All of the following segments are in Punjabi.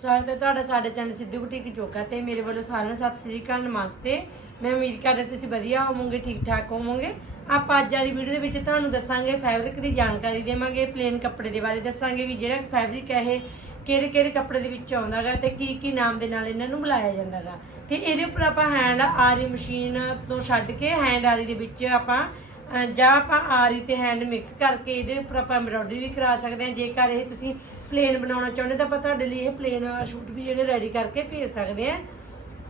ਸਵਾਗਤ ਹੈ ਤੁਹਾਡਾ ਸਾਡੇ ਚੈਨਲ ਸਿੱਧੂ ਬੁਟੀਕ ਜੋਗਾ ਤੇ ਮੇਰੇ ਵੱਲੋਂ ਸਾਰਿਆਂ ਨੂੰ ਸਤਿ ਸ੍ਰੀ ਅਕਾਲ, ਨਮਸਤੇ। ਮੈਂ ਉਮੀਦ ਕਰਦਾ ਤੁਸੀਂ ਵਧੀਆ ਹੋਵੋਗੇ ਠੀਕ ਠਾਕ ਹੋਵੋਗੇ। ਆਪਾਂ ਅੱਜ ਵਾਲੀ ਵੀਡੀਓ ਦੇ ਵਿੱਚ ਤੁਹਾਨੂੰ ਦੱਸਾਂਗੇ ਫੈਬਰਿਕ ਦੀ ਜਾਣਕਾਰੀ ਦੇਵਾਂਗੇ ਪਲੇਨ ਕੱਪੜੇ ਦੇ ਬਾਰੇ ਦੱਸਾਂਗੇ ਵੀ ਜਿਹੜਾ ਫੈਬਰਿਕ ਹੈ ਇਹ ਕਿਹੜੇ ਕਿਹੜੇ ਕੱਪੜੇ ਦੇ ਵਿੱਚ ਆਉਂਦਾਗਾ ਤੇ ਕੀ ਕੀ ਨਾਮ ਦੇ ਨਾਲ ਇਹਨਾਂ ਨੂੰ ਬੁਲਾਇਆ ਜਾਂਦਾਗਾ ਤੇ ਇਹਦੇ ਉੱਪਰ ਆਪਾਂ ਹੈਂਡ ਆਰੀ ਮਸ਼ੀਨ ਤੋਂ ਛੱਡ ਕੇ ਹੈਂਡ ਆਰੀ ਦੇ ਵਿੱਚ ਆਪਾਂ ਜਾਂ ਆਪਾਂ ਆਰੀ ਤੇ ਹੈਂਡ ਮਿਕਸ ਕਰਕੇ ਇਹਦੇ ਉੱਪਰ ਆਪਾਂ ਐਮਬ੍ਰੋਇਡਰੀ ਵੀ ਕਰਾ ਸਕਦੇ ਹਾਂ। ਜੇਕਰ ਇਹ ਤੁਸੀਂ ਪਲੇਨ ਬਣਾਉਣਾ ਚਾਹੁੰਦੇ ਤਾਂ ਆਪਾਂ ਤੁਹਾਡੇ ਲਈ ਇਹ ਪਲੇਨ ਸ਼ੂਟ ਵੀ ਜਿਹੜੇ ਰੈਡੀ ਕਰਕੇ ਭੇਜ ਸਕਦੇ ਹਾਂ।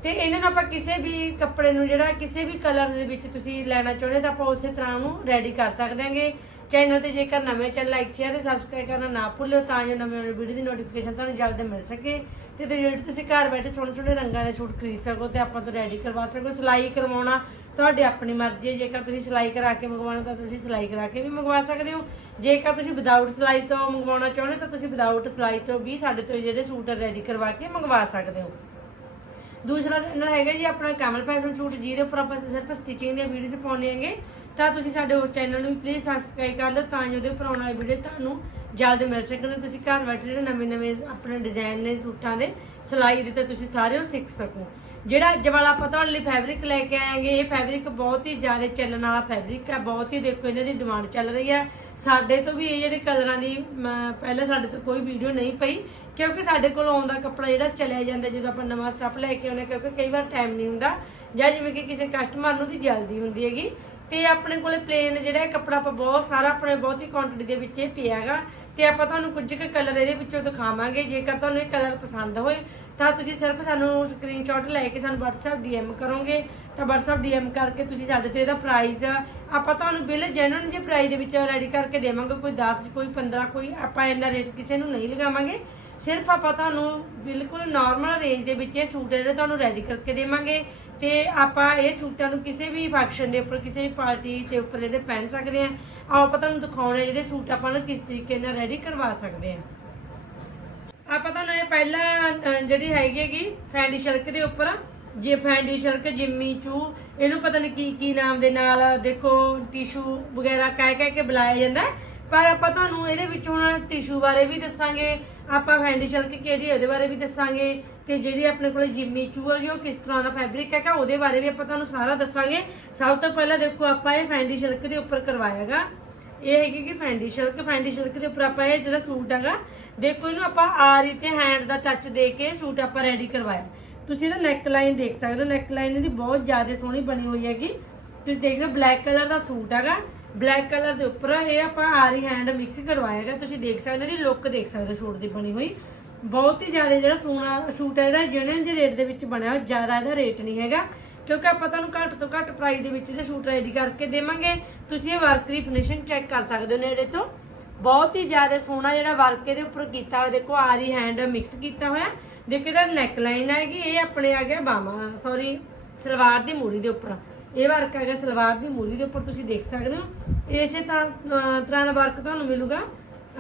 ਤੇ ਇਹਨਾਂ ਨੂੰ ਆਪਾਂ ਕਿਸੇ ਵੀ ਕੱਪੜੇ ਨੂੰ ਜਿਹੜਾ ਕਿਸੇ ਵੀ ਕਲਰ ਦੇ ਵਿੱਚ ਤੁਸੀਂ ਲੈਣਾ ਚਾਹੁੰਦੇ ਤਾਂ ਆਪਾਂ ਉਸੇ ਤਰ੍ਹਾਂ ਉਹਨੂੰ ਰੈਡੀ ਕਰ ਸਕਦੇ ਹਾਂਗੇ। ਚੈਨਲ ਤੇ ਜੇਕਰ ਨਵੇਂ ਚੈਨਲ ਲਾਈਕ ਸ਼ੇਅਰ ਤੇ ਸਬਸਕ੍ਰਾਈਬ ਕਰਨਾ ਨਾ ਭੁੱਲਿਓ ਤਾਂ ਜੋ ਨਵੇਂ ਨਵੇਂ ਵੀਡੀਓ ਦੀ ਨੋਟੀਫਿਕੇਸ਼ਨ ਤੁਹਾਨੂੰ ਜਲਦ ਮਿਲ ਸਕੇ। ਤੇ ਤੇ ਜਿਹੜੇ ਤੁਸੀਂ ਘਰ ਬੈਠੇ ਸੋਹਣੇ ਸੋਹਣੇ ਰੰਗਾਂ ਦੇ ਸੂਟ ਖਰੀਦ ਸਕੋ ਤੇ ਆਪਾਂ ਤੋਂ ਰੈਡੀ ਕਰਵਾ ਸਕੋ। ਸਿਲਾਈ ਕਰਵਾਉਣਾ ਤੁਹਾਡੀ ਆਪਣੀ ਮਰਜ਼ੀ ਹੈ, ਜੇਕਰ ਤੁਸੀਂ ਸਿਲਾਈ ਕਰਾ ਕੇ ਮੰਗਵਾਉਣਾ ਤਾਂ ਤੁਸੀਂ ਸਿਲਾਈ ਕਰਾ ਕੇ ਵੀ ਮੰਗਵਾ ਸਕਦੇ ਹੋ। ਜੇਕਰ ਤੁਸੀਂ ਵਿਦਆਊਟ ਸਿਲਾਈ ਤੋਂ ਮੰਗਵਾਉਣਾ ਚਾਹੁੰਦੇ ਤਾਂ ਤੁਸੀਂ ਵਿਦਆਊਟ ਸਿਲਾਈ ਤੋਂ ਵੀ ਸਾਡੇ ਤੋਂ ਜਿਹੜੇ ਸੂਟ ਰੈਡੀ ਕਰਵਾ ਕੇ ਮੰਗਵਾ ਸਕਦੇ ਹੋ। ਦੂਸਰਾ ਚੈਨਲ ਹੈਗਾ ਜੀ ਆਪਣਾ ਕਮਲ ਫੈਸ਼ਨ ਸ਼ੂਟ, ਜਿਹਦੇ ਉੱਪਰ ਆਪਾਂ ਸਿਰਫ ਸਟਿਚਿੰਗ ਦੀਆਂ ਵੀਡੀਓਜ਼ ਪਾਉਂਦੇ ਹਾਂਗੇ। ਤਾਂ ਤੁਸੀਂ ਸਾਡੇ ਉਸ ਚੈਨਲ ਨੂੰ ਵੀ ਪਲੀਜ਼ ਸਬਸਕ੍ਰਾਈਬ ਕਰ ਲਓ, ਤਾਂ ਜੋ ਉਹਦੇ ਉੱਪਰ ਆਉਣ ਵਾਲੀ ਵੀਡੀਓ ਤੁਹਾਨੂੰ ਜਲਦ ਮਿਲ ਸਕਣ ਤੇ ਤੁਸੀਂ ਘਰ ਬੈਠੇ ਜਿਹੜੇ ਨਵੇਂ ਨਵੇਂ ਆਪਣੇ ਡਿਜ਼ਾਈਨ ਨੇ ਸੂਟਾਂ ਦੇ, ਸਿਲਾਈ ਦੇ ਤੇ ਤੁਸੀਂ ਸਾਰੇ ਉਹ ਸਿੱਖ ਸਕੋ। ਜਿਹੜਾ ਅੱਜ ਵਾਲਾ ਆਪਾਂ ਤੁਹਾਡੇ ਲਈ ਫੈਬਰਿਕ ਲੈ ਕੇ ਆਏਗੇ, ਇਹ ਫੈਬਰਿਕ ਬਹੁਤ ਹੀ ਜ਼ਿਆਦਾ ਚੱਲਣ ਵਾਲਾ ਫੈਬਰਿਕ ਹੈ, ਬਹੁਤ ਹੀ ਦੇਖੋ ਇਹਨਾਂ ਦੀ ਡਿਮਾਂਡ ਚੱਲ ਰਹੀ ਹੈ। ਸਾਡੇ ਤੋਂ ਵੀ ਇਹ ਜਿਹੜੇ ਕਲਰਾਂ ਦੀ ਪਹਿਲਾਂ ਸਾਡੇ ਤੋਂ ਕੋਈ ਵੀਡੀਓ ਨਹੀਂ ਪਈ, ਕਿਉਂਕਿ ਸਾਡੇ ਕੋਲ ਆਉਂਦਾ ਕੱਪੜਾ ਜਿਹੜਾ ਚਲਿਆ ਜਾਂਦਾ, ਜਦੋਂ ਆਪਾਂ ਨਵਾਂ ਸਟਾਫ ਲੈ ਕੇ ਆਉਂਦੇ ਕਿਉਂਕਿ ਕਈ ਵਾਰ ਟਾਈਮ ਨਹੀਂ ਹੁੰਦਾ ਜਾਂ ਜਿਵੇਂ ਕਿ ਕਿਸੇ ਕਸਟਮਰ ਨੂੰ ਦੀ ਜਲਦੀ ਹੁੰਦੀ ਹੈਗੀ। ਤੇ ਆਪਣੇ ਕੋਲੇ ਪਲੇਨ ਜਿਹੜਾ ਕੱਪੜਾ ਆਪਾਂ ਬਹੁਤ ਸਾਰਾ ਆਪਣੇ ਬਹੁਤੀ ਕੁਆਂਟੀਟੀ ਦੇ ਵਿੱਚ ਇਹ ਪਿਆ ਹੈਗਾ। ਤੇ ਆਪਾਂ ਤੁਹਾਨੂੰ ਕੁਝ ਕੁ ਕਲਰ ਇਹਦੇ ਵਿੱਚੋਂ ਦਿਖਾਵਾਂਗੇ। ਜੇਕਰ ਤੁਹਾਨੂੰ ਇਹ ਕਲਰ ਪਸੰਦ ਹੋਏ, ਤਾਂ ਤੁਸੀਂ ਸਿਰਫ ਸਾਨੂੰ ਸਕਰੀਨਸ਼ਾਟ ਲੈ ਕੇ ਸਾਨੂੰ WhatsApp DM ਕਰੋਗੇ। ਤਾਂ WhatsApp DM ਕਰਕੇ ਤੁਸੀਂ ਸਾਡੇ ਤੇ ਇਹਦਾ ਪ੍ਰਾਈਸ ਆਪਾਂ ਤੁਹਾਨੂੰ ਬਿੱਲ ਜੈਨੂਨ ਜੇ ਪ੍ਰਾਈਸ ਦੇ ਵਿੱਚ ਰੈਡੀ ਕਰਕੇ ਦੇਵਾਂਗੇ। ਕੋਈ 10 ਕੋਈ 15 ਕੋਈ ਆਪਾਂ ਇੰਨਾ ਰੇਟ ਕਿਸੇ ਨੂੰ ਨਹੀਂ ਲਗਾਵਾਂਗੇ। ਸਿਰਫ ਆਪਾਂ ਤੁਹਾਨੂੰ ਬਿਲਕੁਲ ਨਾਰਮਲ ਰੇਂਜ ਦੇ ਵਿੱਚ ਇਹ ਸੂਟ ਜਿਹੜੇ ਤੁਹਾਨੂੰ ਰੈਡੀ ਕਰਕੇ ਦੇਵਾਂਗੇ। ਤੇ ਆਪਾਂ ਇਹ ਸੂਟਾਂ ਨੂੰ ਕਿਸੇ ਵੀ ਫੰਕਸ਼ਨ ਦੇ ਉੱਪਰ, ਕਿਸੇ ਵੀ ਪਾਰਟੀ ਦੇ ਉੱਪਰ ਜਿਹੜੇ ਪਹਿਨ ਸਕਦੇ ਆ ਆਓ ਆਪਾਂ ਤੁਹਾਨੂੰ ਦਿਖਾਉਣੇ ਜਿਹੜੇ ਸੂਟ ਆਪਾਂ ਨੂੰ ਕਿਸ ਤਰੀਕੇ ਨਾਲ ਰੈਡੀ ਕਰਵਾ ਸਕਦੇ ਆ ਆਪਾਂ ਤੁਹਾਨੂੰ ਇਹ ਪਹਿਲਾਂ ਜਿਹੜੀ ਹੈਗੀ ਹੈਗੀ ਫੈਂਡੀ ਸ਼ਲਕ ਦੇ ਉੱਪਰ, ਜੇ ਫੈਂਡੀ ਸ਼ਲਕ, ਜਿੰਮੀ ਚੂ, ਇਹਨੂੰ ਪਤਾ ਨਹੀਂ ਕੀ ਕੀ ਨਾਮ ਦੇ ਨਾਲ ਦੇਖੋ, ਟਿਸ਼ੂ ਵਗੈਰਾ ਕਹਿ ਕਹਿ ਕੇ ਬੁਲਾਇਆ ਜਾਂਦਾ ਹੈ। ਪਰ ਆਪਾਂ ਤੁਹਾਨੂੰ ਇਹਦੇ ਵਿੱਚ ਹੁਣ ਟਿਸ਼ੂ ਬਾਰੇ ਵੀ ਦੱਸਾਂਗੇ, ਆਪਾਂ ਫੈਂਡੀ ਸ਼ਲਕ ਕਿਹੜੀ ਹੈ ਉਹਦੇ ਬਾਰੇ ਵੀ ਦੱਸਾਂਗੇ, ਤੇ ਜਿਹੜੀ ਆਪਣੇ ਕੋਲ ਜਿੰਮੀ ਚੂ ਹੈਗੀ, ਉਹ ਕਿਸ ਤਰ੍ਹਾਂ ਦਾ ਫੈਬਰਿਕ ਹੈਗਾ, ਉਹਦੇ ਬਾਰੇ ਵੀ ਆਪਾਂ ਤੁਹਾਨੂੰ ਸਾਰਾ ਦੱਸਾਂਗੇ। ਸਭ ਤੋਂ ਪਹਿਲਾਂ ਦੇਖੋ, ਆਪਾਂ ਇਹ ਫੈਂਡੀ ਸ਼ਲਕ ਦੇ ਉੱਪਰ ਕਰਵਾਇਆਗਾ ਇਹ ਹੈਗੀ ਕਿ ਫੈਂਡੀ ਸ਼ਲਕ ਫੈਂਡੀ ਸ਼ਲਕ ਦੇ ਉੱਪਰ ਆਪਾਂ ਇਹ ਜਿਹੜਾ ਸੂਟ ਹੈਗਾ, ਦੇਖੋ ਇਹਨੂੰ ਆਪਾਂ ਆਰੀ ਤੇ ਹੈਂਡ ਦਾ ਟੱਚ ਦੇ ਕੇ ਸੂਟ ਆਪਾਂ ਰੈਡੀ ਕਰਵਾਇਆ। ਤੁਸੀਂ ਇਹਦਾ ਨੈਕ ਲਾਈਨ ਦੇਖ ਸਕਦੇ ਹੋ ਨੈਕ ਲਾਈਨ ਇਹਦੀ ਬਹੁਤ ਜ਼ਿਆਦਾ ਸੋਹਣੀ ਬਣੀ ਹੋਈ ਹੈਗੀ। ਤੁਸੀਂ ਦੇਖ ਸਕਦੇ ਬਲੈਕ ਕਲਰ ਦਾ ਸੂਟ ਹੈਗਾ। ਬਲੈਕ ਕਲਰ ਦੇ ਉੱਪਰ ਇਹ ਆਪਾਂ ਆਰੀ ਹੈਂਡ ਮਿਕਸ ਕਰਵਾਇਆ ਹੈਗਾ ਤੁਸੀਂ ਦੇਖ ਸਕਦੇ ਹੋ ਇਹਦੀ ਲੁੱਕ ਦੇਖ ਸਕਦੇ ਹੋ, ਸੂਟ ਦੀ ਬਣੀ ਹੋਈ। ਬਹੁਤ ਹੀ ਜ਼ਿਆਦਾ ਜਿਹੜਾ ਸੋਹਣਾ ਸੂਟ ਹੈ ਜਿਹੜਾ ਜੈਨੂਇਨ ਜਿਹੇ ਰੇਟ ਦੇ ਵਿੱਚ ਬਣਿਆ ਹੋਇਆ, ਜ਼ਿਆਦਾ ਇਹਦਾ ਰੇਟ ਨਹੀਂ ਹੈਗਾ। ਕਿਉਂਕਿ ਆਪਾਂ ਤੁਹਾਨੂੰ ਘੱਟ ਤੋਂ ਘੱਟ ਪ੍ਰਾਈਸ ਦੇ ਵਿੱਚ ਜਿਹੜਾ ਸੂਟ ਰੈਡੀ ਕਰਕੇ ਦੇਵਾਂਗੇ। ਤੁਸੀਂ ਇਹ ਵਰਕ ਦੀ ਫਿਨਿਸ਼ਿੰਗ ਚੈੱਕ ਕਰ ਸਕਦੇ ਹੋ ਨੇੜੇ ਤੋਂ। ਬਹੁਤ ਹੀ ਜ਼ਿਆਦਾ ਸੋਹਣਾ ਜਿਹੜਾ ਵਰਕ ਇਹਦੇ ਉੱਪਰ ਕੀਤਾ ਹੋਇਆ, ਦੇਖੋ, ਆਰੀ ਹੈਂਡ ਮਿਕਸ ਕੀਤਾ ਹੋਇਆ। ਦੇਖੋ, ਇਹਦਾ ਨੈਕ ਲਾਈਨ ਹੈਗੀ, ਇਹ ਆਪਣੇ ਆ ਗਿਆ ਬਾਹਾਂ ਸੌਰੀ ਸਲਵਾਰ ਦੀ ਮੂਰੀ ਦੇ ਉੱਪਰ। ਇਹ ਵਰਕ ਹੈਗਾ ਸਲਵਾਰ ਦੀ ਮੂਰੀ ਦੇ ਉੱਪਰ ਤੁਸੀਂ ਦੇਖ ਸਕਦੇ ਹੋ। ਇਸੇ ਤਾਂ ਤਰ੍ਹਾਂ ਦਾ ਵਰਕ ਤੁਹਾਨੂੰ ਮਿਲੂਗਾ